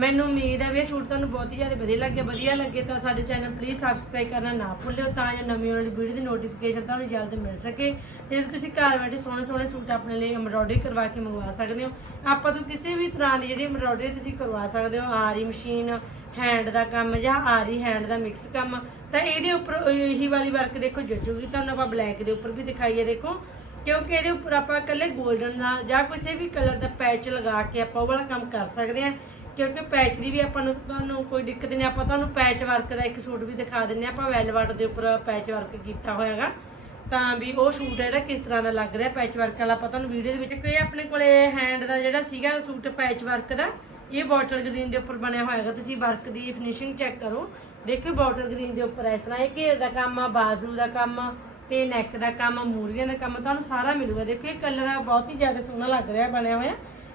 ਮੈਨੂੰ ਉਮੀਦ ਹੈ ਵੀ ਇਹ ਸੂਟ ਤੁਹਾਨੂੰ ਬਹੁਤ ਹੀ ਜ਼ਿਆਦਾ ਵਧੀਆ ਲੱਗੇ ਵਧੀਆ ਲੱਗੇ ਤਾਂ ਸਾਡੇ ਚੈਨਲ ਪਲੀਜ਼ ਸਬਸਕ੍ਰਾਈਬ ਕਰਨਾ ਨਾ ਭੁੱਲਿਓ ਤਾਂ ਜੋ ਨਵੀਂ ਆਉਣ ਵਾਲੀ ਵੀਡੀਓ ਦੀ ਨੋਟੀਫਿਕੇਸ਼ਨ ਤੁਹਾਨੂੰ ਜਲਦ ਮਿਲ ਸਕੇ। ਤੇ ਜਿਹੜੇ ਤੁਸੀਂ ਘਰ ਬੈਠੇ ਸੋਹਣੇ ਸੋਹਣੇ ਸੂਟ ਆਪਣੇ ਲਈ ਐਮਬ੍ਰੋਇਡਰੀ ਕਰਵਾ ਕੇ ਮੰਗਵਾ ਸਕਦੇ ਹੋ, ਆਪਾਂ ਤੋਂ ਕਿਸੇ ਵੀ ਤਰ੍ਹਾਂ ਦੀ ਜਿਹੜੀ ਐਮਬ੍ਰੋਇਡਰੀ ਤੁਸੀਂ ਕਰਵਾ ਸਕਦੇ ਹੋ, ਆਰੀ ਮਸ਼ੀਨ ਹੈਂਡ ਦਾ ਕੰਮ ਜਾਂ ਆਰੀ ਹੈਂਡ ਦਾ ਮਿਕਸ ਕੰਮ, ਤਾਂ ਇਹਦੇ ਉੱਪਰ ਇਹੀ ਵਾਲੀ ਵਰਕ ਦੇਖੋ ਜੱਜੂਗੀ ਤੁਹਾਨੂੰ ਆਪਾਂ ਬਲੈਕ ਦੇ ਉੱਪਰ ਵੀ ਦਿਖਾਈਏ ਦੇਖੋ। ਕਿਉਂਕਿ ਇਹਦੇ ਉੱਪਰ ਆਪਾਂ ਇਕੱਲੇ 골ਡਨ ਦਾ ਜਾਂ ਕਿਸੇ ਵੀ ਕਲਰ ਦਾ ਪੈਚ ਲਗਾ ਕੇ ਆਪਾਂ ਉਹ ਵਾਲਾ ਕੰਮ ਕਰ ਸਕਦੇ ਹਾਂ। ਕਿਉਂਕਿ ਪੈਚ ਦੀ ਵੀ ਆਪਾਂ ਨੂੰ ਤੁਹਾਨੂੰ ਕੋਈ ਦਿੱਕਤ ਨਹੀਂ ਆਪਾਂ ਤੁਹਾਨੂੰ ਪੈਚ ਵਰਕ ਦਾ ਇੱਕ ਸੂਟ ਵੀ ਦਿਖਾ ਦਿੰਨੇ ਹਾਂ। ਆਪਾਂ ਵੈਲਵਟ ਦੇ ਉੱਪਰ ਪੈਚ ਵਰਕ ਕੀਤਾ ਹੋਇਆਗਾ ਤਾਂ ਵੀ ਉਹ ਸੂਟ ਜਿਹੜਾ ਕਿਸ ਤਰ੍ਹਾਂ ਦਾ ਲੱਗ ਰਿਹਾ ਪੈਚ ਵਰਕ ਵਾਲਾ ਆਪਾਂ ਤੁਹਾਨੂੰ ਵੀਡੀਓ ਦੇ ਵਿੱਚ ਕੋਈ ਆਪਣੇ ਕੋਲੇ ਹੈਂਡ ਦਾ ਜਿਹੜਾ ਸੀਗਾ ਸੂਟ ਪੈਚ ਵਰਕ ਦਾ ਇਹ ਬਾਟਲ ਗ੍ਰੀਨ ਦੇ ਉੱਪਰ ਬਣਿਆ ਹੋਇਆ ਹੈਗਾ। ਤੁਸੀਂ ਵਰਕ ਦੀ ਫਿਨਿਸ਼ਿੰਗ ਚੈੱਕ ਕਰੋ। ਦੇਖੋ ਬਾਟਲ ਗ੍ਰੀਨ ਦੇ ਉੱਪਰ ਇਸ ਤਰ੍ਹਾਂ ਇਹ ਘੇਰ ਦਾ ਕੰਮ ਆ ਬਾਜ਼ੂ ਦਾ ਕੰਮ ਆ, ਤੇ ਨੈਕ ਦਾ ਕੰਮ, ਮੂਰੀਆਂ ਦਾ ਕੰਮ, ਤੁਹਾਨੂੰ ਸਾਰਾ ਮਿਲੂਗਾ। ਦੇਖੋ, ਇਹ ਕਲਰ ਬਹੁਤ ਹੀ ਜ਼ਿਆਦਾ ਸੋਹਣਾ ਲੱਗ ਰਿਹਾ ਬਣਿਆ ਹੋਇਆ।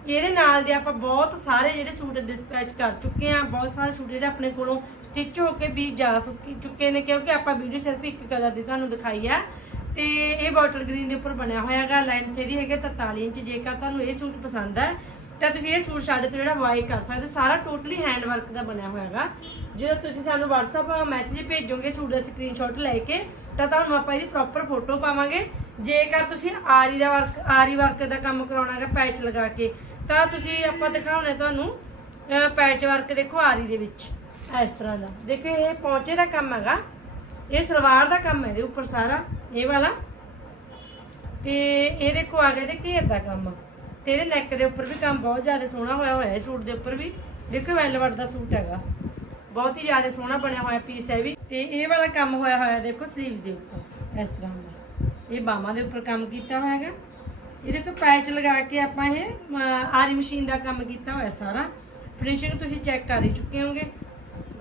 ਇਹਦੇ ਨਾਲ ਦੇ ਆਪਾਂ ਬਹੁਤ ਸਾਰੇ ਜਿਹੜੇ ਸੂਟ ਡਿਸਪੈਚ ਕਰ ਚੁੱਕੇ ਆ ਬਹੁਤ ਸਾਰੇ ਸੂਟ ਜਿਹੜੇ ਆਪਣੇ ਕੋਲੋਂ ਸਟਿਚ ਹੋ ਕੇ ਵੀ ਜਾ ਸੁੱਕੀ- ਚੁੱਕੇ ਨੇ, ਕਿਉਂਕਿ ਆਪਾਂ ਵੀਡੀਓ ਸਿਰਫ ਇੱਕ ਕਲਰ ਦੀ ਤੁਹਾਨੂੰ ਦਿਖਾਈ ਆ। ਤੇ ਇਹ ਬਾਟਲ ਗ੍ਰੀਨ ਦੇ ਉੱਪਰ ਬਣਿਆ ਹੋਇਆ ਹੈਗਾ। ਲੈਂਥ ਇਹਦੀ ਹੈਗੀ 43 ਇੰਚ। ਜੇਕਰ ਤੁਹਾਨੂੰ ਇਹ ਸੂਟ ਪਸੰਦ ਹੈ ਤਾਂ ਤੁਸੀਂ ਇਹ ਸੂਟ ਸਾਡੇ ਤੋਂ ਜਿਹੜਾ ਬਾਈ ਕਰ ਸਕਦੇ ਹੋ। ਸਾਰਾ ਟੋਟਲੀ ਹੈਂਡ ਵਰਕ ਦਾ ਬਣਿਆ ਹੋਇਆ ਹੈਗਾ। ਜਦੋਂ ਤੁਸੀਂ ਸਾਨੂੰ WhatsApp ਮੈਸੇਜ ਭੇਜੋਗੇ ਸੂਟ ਦਾ ਸਕਰੀਨਸ਼ਾਟ ਲੈ ਕੇ, ਤਾਂ ਤੁਹਾਨੂੰ ਆਪਾਂ ਇਹਦੀ ਪ੍ਰੋਪਰ ਫੋਟੋ ਪਾਵਾਂਗੇ। ਜੇਕਰ ਤੁਸੀਂ ਆਰੀ ਦਾ ਵਰਕ ਆਰੀ ਵਰਕ ਦਾ ਕੰਮ ਕਰਾਉਣਾ ਹੈ ਪੈਚ ਲਗਾ ਕੇ, ਤਾਂ ਤੁਸੀਂ ਆਪਾਂ ਦਿਖਾਉਣਾ ਤੁਹਾਨੂੰ ਪੈਚ ਵਰਕ ਦੇਖੋ ਆਰੀ ਦੇ ਵਿੱਚ, ਇਸ ਤਰ੍ਹਾਂ ਦਾ। ਦੇਖੋ, ਇਹ ਪੌਂਚੇ ਦਾ ਕੰਮ ਹੈਗਾ। ਇਹ ਸਲਵਾਰ ਦਾ ਕੰਮ ਹੈ ਇਹਦੇ ਉੱਪਰ ਸਾਰਾ, ਇਹ ਵਾਲਾ। ਤੇ ਇਹ ਦੇਖੋ ਆ ਗਿਆ ਤੇ ਘੇਰ ਦਾ ਕੰਮ। ਤੇ ਇਹਦੇ ਨੈਕ ਦੇ ਉੱਪਰ ਵੀ ਕੰਮ ਬਹੁਤ ਜ਼ਿਆਦਾ ਸੋਹਣਾ ਹੋਇਆ ਹੋਇਆ ਹੈ ਸੂਟ ਦੇ ਉੱਪਰ ਵੀ। ਦੇਖੋ ਵੈਲਵਟ ਦਾ ਸੂਟ ਹੈਗਾ। ਬਹੁਤ ਹੀ ਜ਼ਿਆਦਾ ਸੋਹਣਾ ਬਣਿਆ ਹੋਇਆ ਪੀਸ ਹੈ ਵੀ। ਤੇ ਇਹ ਵਾਲਾ ਕੰਮ ਹੋਇਆ ਹੋਇਆ ਦੇਖੋ ਸਲੀਵ ਦੇ ਉੱਪਰ, ਇਸ ਤਰ੍ਹਾਂ ਦਾ। ਇਹ ਬਾਹਾਂ ਦੇ ਉੱਪਰ ਕੰਮ ਕੀਤਾ ਹੋਇਆ ਹੈਗਾ। ਇਹਦੇ ਤੋਂ ਪੈਚ ਲਗਾ ਕੇ ਆਪਾਂ ਇਹ ਆਰੀ ਮਸ਼ੀਨ ਦਾ ਕੰਮ ਕੀਤਾ ਹੋਇਆ ਸਾਰਾ। ਫਿਨਿਸ਼ਿੰਗ ਤੁਸੀਂ ਚੈੱਕ ਕਰ ਹੀ ਚੁੱਕੇ ਹੋਗੇ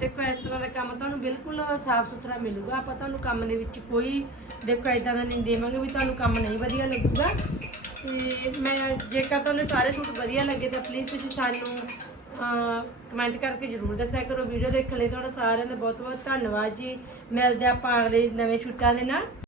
ਦੇਖੋ, ਇਸ ਤਰ੍ਹਾਂ ਦਾ ਕੰਮ ਤੁਹਾਨੂੰ ਬਿਲਕੁਲ ਸਾਫ਼ ਸੁਥਰਾ ਮਿਲੂਗਾ। ਆਪਾਂ ਤੁਹਾਨੂੰ ਕੰਮ ਦੇ ਵਿੱਚ ਕੋਈ, ਦੇਖੋ ਇਦਾਂ ਦਾ ਨਹੀਂ ਦੇਵਾਂਗੇ ਵੀ ਤੁਹਾਨੂੰ ਕੰਮ ਨਹੀਂ ਵਧੀਆ ਲੱਗੂਗਾ। ਤੇ ਮੈਂ, ਜੇਕਰ ਤੁਹਾਨੂੰ ਸਾਰੇ ਸੂਟ ਵਧੀਆ ਲੱਗੇ ਤਾਂ ਪਲੀਜ਼ ਤੁਸੀਂ ਸਾਨੂੰ ਕਮੈਂਟ ਕਰਕੇ ਜਰੂਰ ਦੱਸਿਆ ਕਰੋ। ਵੀਡੀਓ ਦੇਖਣ ਲਈ ਤੁਹਾਡਾ ਸਾਰਿਆਂ ਦਾ ਬਹੁਤ ਬਹੁਤ ਧੰਨਵਾਦ ਜੀ। ਮਿਲਦੇ ਆਪਾਂ ਅਗਲੇ ਨਵੇਂ ਸ਼ੂਟਾਂ ਦੇ ਨਾਲ।